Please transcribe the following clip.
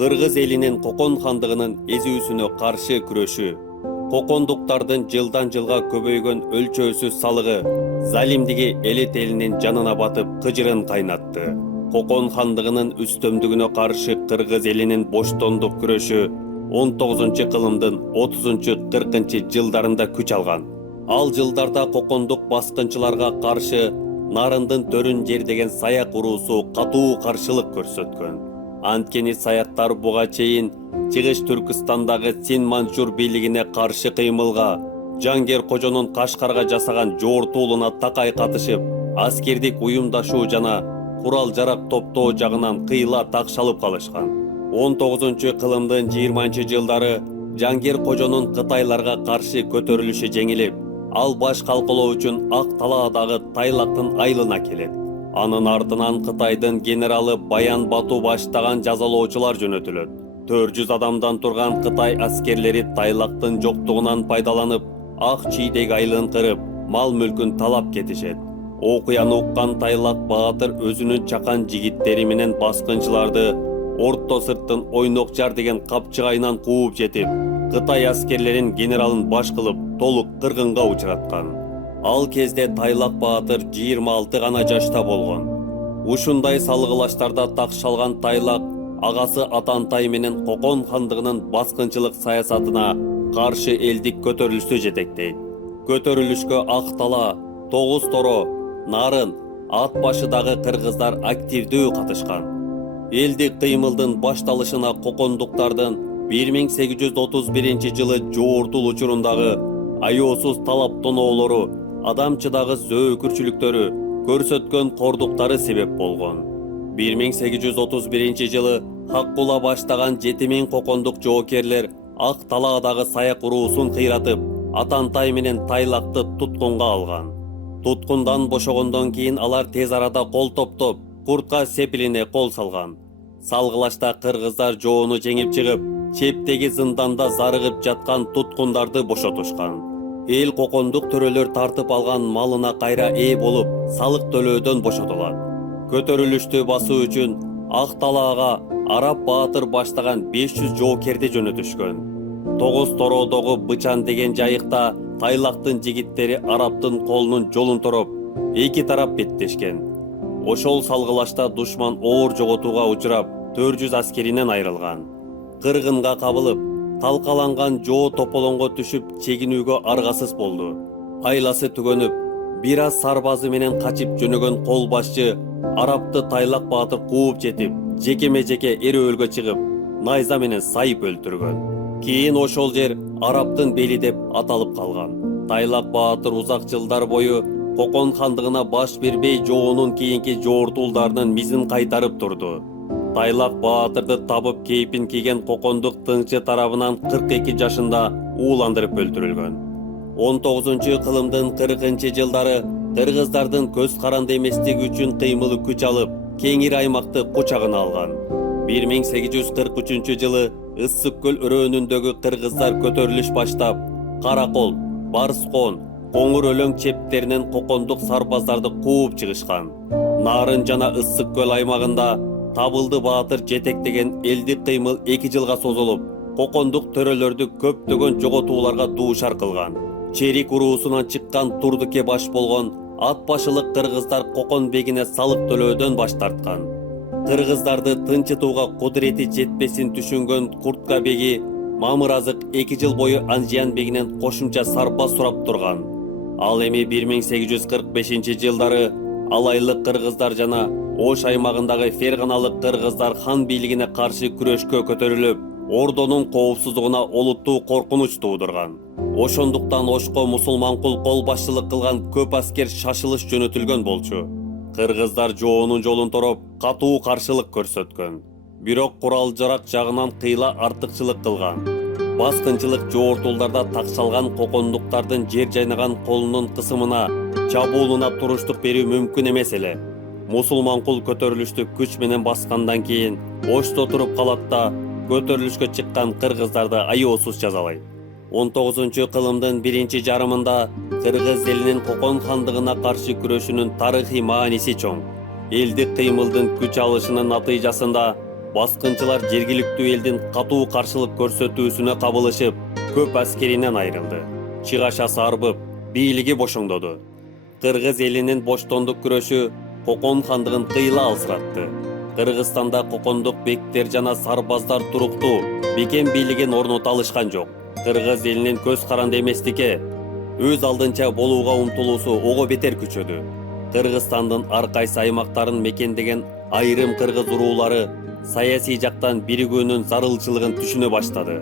Кыргыз элинин Кокон хандыгынын эзүүсүнө каршы күрөшү, кокондуктардын жылдан жылга көбөйгөн өлчөөсүз салыгы, залимдиги элет элинин жанына батып кыжырын кайнатты. Кокон хандыгынын үстөмдүгүнө каршы кыргыз элинин боштондук күрөшү 19-кылымдын 30-40 жылдарында күч алган. Ал жылдарда кокондук баскынчыларга каршы Нарындын төрүн жердеген саяк уруусу катуу каршылык көрсөткөн. Анткени саяктар буга чейин Чыгыш Түркістандагы Син-Манчжур бийлигине каршы кыймылга, Жангер Кожонун Кашкарга жасаган жортуулуна такай катышып, аскердик уюмдашуу жана курал-жарак топтоо жагынан кыйла такшалып калышкан. 19-кылымдын 20-жылдары Жангер Кожонун Кытайларга каршы көтөрүлүшү жеңилип, ал баш калкалоо үчүн Ак Талаадагы Тайлактын айылына келет. Анын артынан Кытайдын генералы Баян Бату баштаган жазалоочулар жөнөтүлөт. 400 адамдан турган Кытай аскерлери Тайлактын жоктугунан пайдаланып, Ак Чийдек айылын кырып, мал-мүлкүн талап кетишет. Окуяны уккан Тайлак баатыр өзүнүн чакан жигиттери менен баскынчыларды Орто сырттын Ойнокчар деген капчыгайынан кууп жетип, Кытай аскерлерин генералын баш кылып, толук кыргынга учураткан. Ал кезде Тайлак баатыр 26 гана жашта болгон. Ушундай салгылаштарда такшалган Тайлак агасы Атантай менен Кокон хандыгынын баскынчылык саясатына каршы элдик көтөрүлүштү жетектейт. Көтөрүлүшкө Ак Тала, Тогуз Торо, Нарын, ат башыдагы кыргыздар активдүү катышкан. Элдик кыймылдын башталышына кокондуктардын 1831 жылы жоортул учурундагы аёсуз талап тоноолору, адамчыдагы зөөкүрчүлүктөрү, көрсөткөн кордуктары себеп болгон. 1831 жылы Хаккула баштаган 7000 кокондук жоокерлер Ак Талаадагы саяк уруусун кыйратып, Атантай менен Тайлакты туткунга алган. Туткундан бошогондон кийин алар тез арада кол топтоп, Куртка Сепилине кол салган. Салгылашта кыргыздар жоону жеңип чыгып, чептеги зынданда зарыгып жаткан туткундарды бошотушкан. Эл кокондук төрөлөр тартып алган малына кайра ээ болуп, салык төлөөдөн бошотулат. Көтөрүлүштү басуу үчүн Ак Талаага араб баатыр баштаган 500 жоокерди жөнөтүшкөн. Тогуз Тородогу Бычан деген жайыкта Тайлактын жигиттери арабтын колунун жолун тороп, эки тарап беттешкен. Ошол салгылашта душман оор жоготууга учурап, 400 аскеринен айрылган. Кыргынга кабылып, талкаланган жоо тополоңго түшүп, чегинүүгө аргасыз болду. Айласы түгөнүп, бир аз сарбазы менен качып жөнөгөн кол башчы арабты Тайлак баатыр кууп жетип, жекеме-жеке эреөлгө чыгып, найза менен сайып өлтүргөн. Кийин ошол жер арабтын бели деп аталып калган. Тайлак баатыр узак жылдар бою Кокон хандыгына баш бербей жоонун кийинки жоортулдарынын мизин кайтарып турду. Тайлак баатырды табып кейпин кийген кокондук тыңчы тарабынан 42 жашында ууландырып өлтүрүлгөн. 19-кылымдын 40-жылдары кыргыздардын көз каранды эместиги үчүн кыймылы күч алып, кеңир аймакты кучагына алган. 1843 жылы Ысык көл өрөөнүндөгү кыргыздар көтөрүлүш баштап, Каракол, Барскон, Коңур өлөң чептеринен кокондук сарбаздарды кууп чыгышкан. Нарын жана Ысык көл аймагында Табылды баатыр жетектеген элдик кыймыл 2 жылга созулуп, кокондук төрөлөрдү көптөгөн жоготууларга дуушар кылган. Черик уруусунан чыккан Турдуке баш болгон ат башылык кыргыздар Кокон бегине салык төлөөдөн баш тарткан. Кыргыздарды тынчытууга кудурети жетпесин түшүнгөн Куртка беги Мамыразык 2 жыл бою Анжиян бегинен кошумча сарбаз сурап турган. Ал эми 1845 жылдары алайлык кыргыздар жана Ош аймагындагы ферганалык кыргыздар хан бийлигине каршы күрөшкө көтөрүлүп, ордонун коопсуздугуна олуттуу коркунуч туудурган. Ошондуктан Ошко мусулманкул кол башчылык кылган көп аскер шашылыш жөнөтүлгөн болчу. Кыргыздар жоонун жолун тороп, катуу каршылык көрсөткөн. Бирок курал-жарак жагынан кыйла артыкчылык кылган. Баскынчылык жоортулдарда такшалган кокондуктардын жер жайнаган колунун кысымына, чабуулуна туруштук берүү мүмкүн эмес эле. Мусулманкул көтөрүлүштү күч менен баскандан кийин Ошто туруп калат да, көтөрүлүшкө чыккан кыргыздарды аёсуз жазалайт. 19-кылымдын 1-жарымында кыргыз элинин Кокон хандыгына каршы күрөшүнүн тарыхый мааниси чоң. Элдик кыймылдын күч алышынын натыйжасында Баскынчылар жергиликтүү элдин катуу каршылык көрсөтүүсүнө кабылышып, көп аскеринен айрылды. Чыгаша сарбып, бийлиги бошоңдоду. Кыргыз элинин боштондук күрөшү Кокон хандыгын кыйла алсыратты. Кыргызстанда кокондук бектер жана сарбаздар туруктуу, бекем бийлигин орнута алышкан жок. Кыргыз элинин көз каранды эместикке, өз алдынча болууга умтулуусу ого бетер күчөдү. Кыргызстандын ар кайсы аймактарын мекендеген айрым кыргыз уруулары саясий жактан биригүүнүн зарылчылыгын түшүнө баштады.